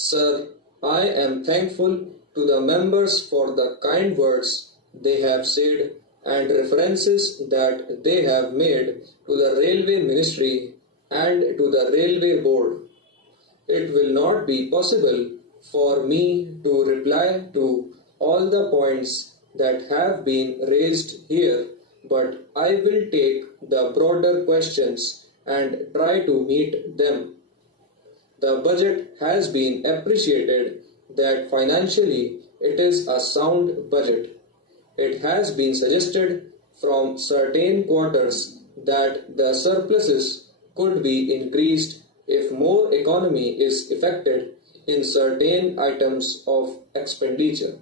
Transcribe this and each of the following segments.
Sir, I am thankful to the members for the kind words they have said and references that they have made to the Railway Ministry and to the Railway Board. It will not be possible for me to reply to all the points that have been raised here, but I will take the broader questions and try to meet them. The budget has been appreciated that financially it is a sound budget. It has been suggested from certain quarters that the surpluses could be increased if more economy is effected in certain items of expenditure.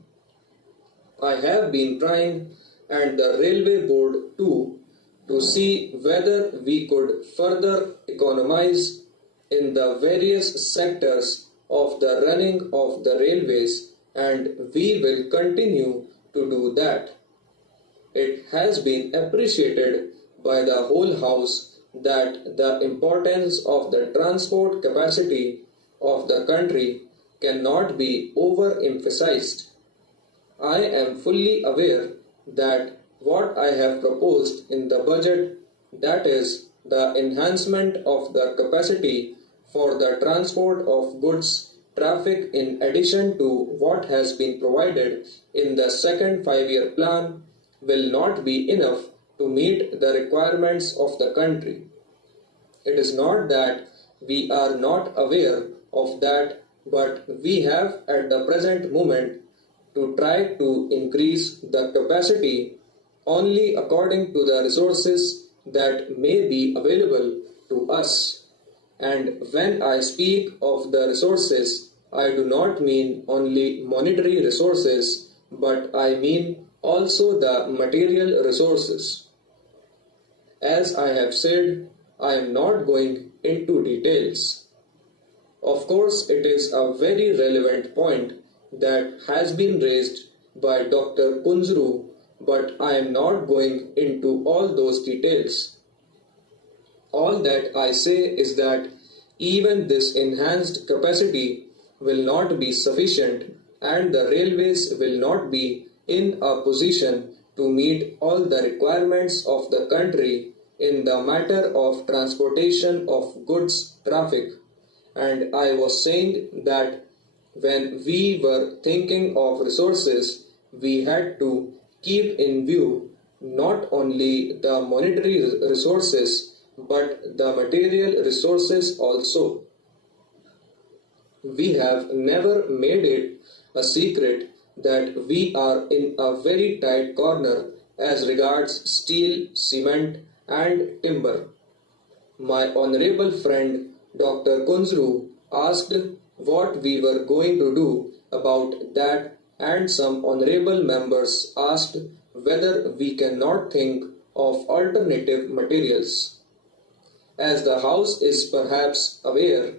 I have been trying, and the Railway Board too, to see whether we could further economize in the various sectors of the running of the railways, and we will continue to do that. It has been appreciated by the whole House that the importance of the transport capacity of the country cannot be overemphasized. I am fully aware that what I have proposed in the budget, that is, the enhancement of the capacity for the transport of goods traffic in addition to what has been provided in the second 5-year plan, will not be enough to meet the requirements of the country. It is not that we are not aware of that, but we have at the present moment to try to increase the capacity only according to the resources that may be available to us. And when I speak of the resources, I do not mean only monetary resources, but I mean also the material resources. As I have said, I am not going into details. Of course, it is a very relevant point that has been raised by Dr. Kunzru, but I am not going into all those details. All that I say is that even this enhanced capacity will not be sufficient, and the railways will not be in a position to meet all the requirements of the country in the matter of transportation of goods traffic. And I was saying that when we were thinking of resources, we had to keep in view not only the monetary resources but the material resources also. We have never made it a secret that we are in a very tight corner as regards steel, cement and timber. My honorable friend Dr. Kunzru asked what we were going to do about that, and some honorable members asked whether we cannot think of alternative materials. As the House is perhaps aware,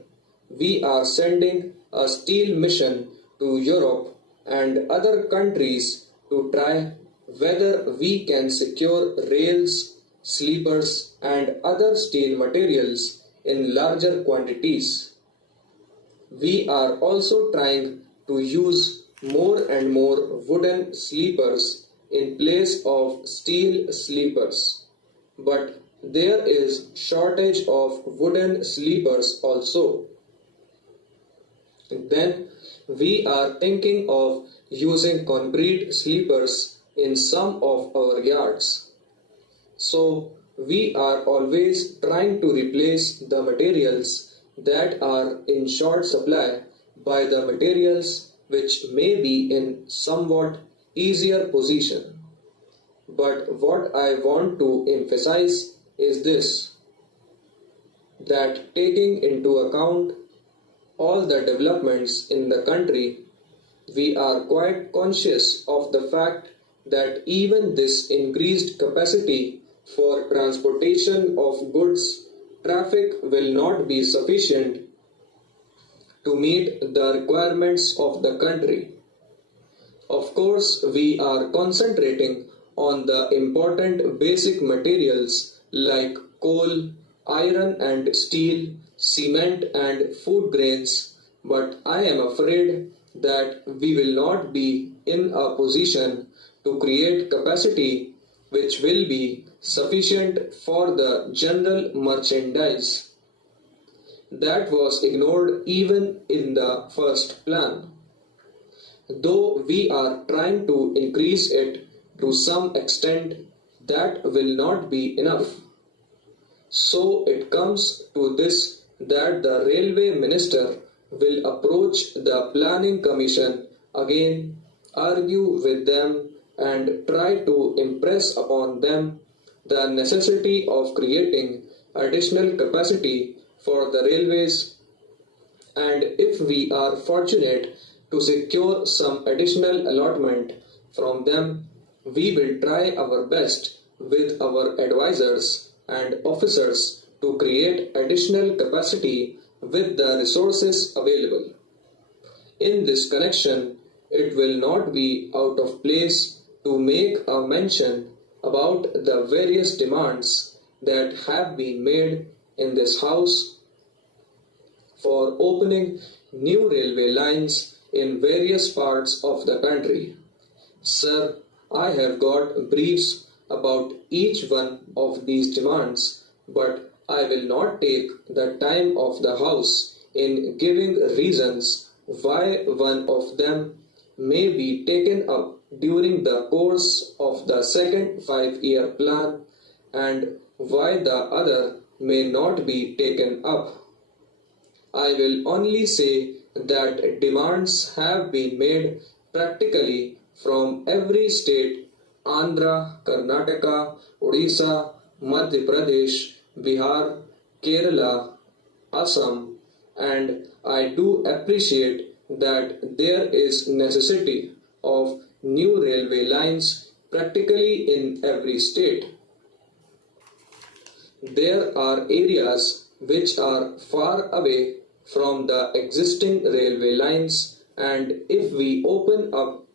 we are sending a steel mission to Europe and other countries to try whether we can secure rails, sleepers and other steel materials in larger quantities. We are also trying to use more and more wooden sleepers in place of steel sleepers. But there is shortage of wooden sleepers also. Then we are thinking of using concrete sleepers in some of our yards. So we are always trying to replace the materials that are in short supply by the materials which may be in somewhat easier position. But what I want to emphasize is this, that taking into account all the developments in the country, we are quite conscious of the fact that even this increased capacity for transportation of goods traffic will not be sufficient to meet the requirements of the country. Of course, we are concentrating on the important basic materials like coal, iron and steel, cement and food grains, but I am afraid that we will not be in a position to create capacity which will be sufficient for the general merchandise. That was ignored even in the first plan. Though we are trying to increase it to some extent, that will not be enough. So it comes to this that the railway minister will approach the planning commission again, argue with them, and try to impress upon them the necessity of creating additional capacity for the railways, and if we are fortunate to secure some additional allotment from them, we will try our best with our advisors and officers to create additional capacity with the resources available. In this connection, it will not be out of place to make a mention about the various demands that have been made in this house for opening new railway lines in various parts of the country. Sir, I have got briefs about each one of these demands, but I will not take the time of the House in giving reasons why one of them may be taken up during the course of the second 5-year plan and why the other may not be taken up. I will only say that demands have been made practically from every state: Andhra, Karnataka, Odisha, Madhya Pradesh, Bihar, Kerala, Assam, and I do appreciate that there is necessity of new railway lines practically in every state. There are areas which are far away from the existing railway lines, and if we open up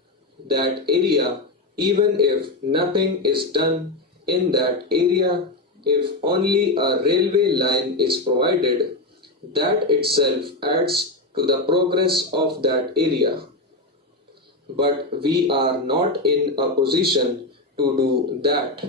that area, even if nothing is done in that area, if only a railway line is provided, that itself adds to the progress of that area. But we are not in a position to do that.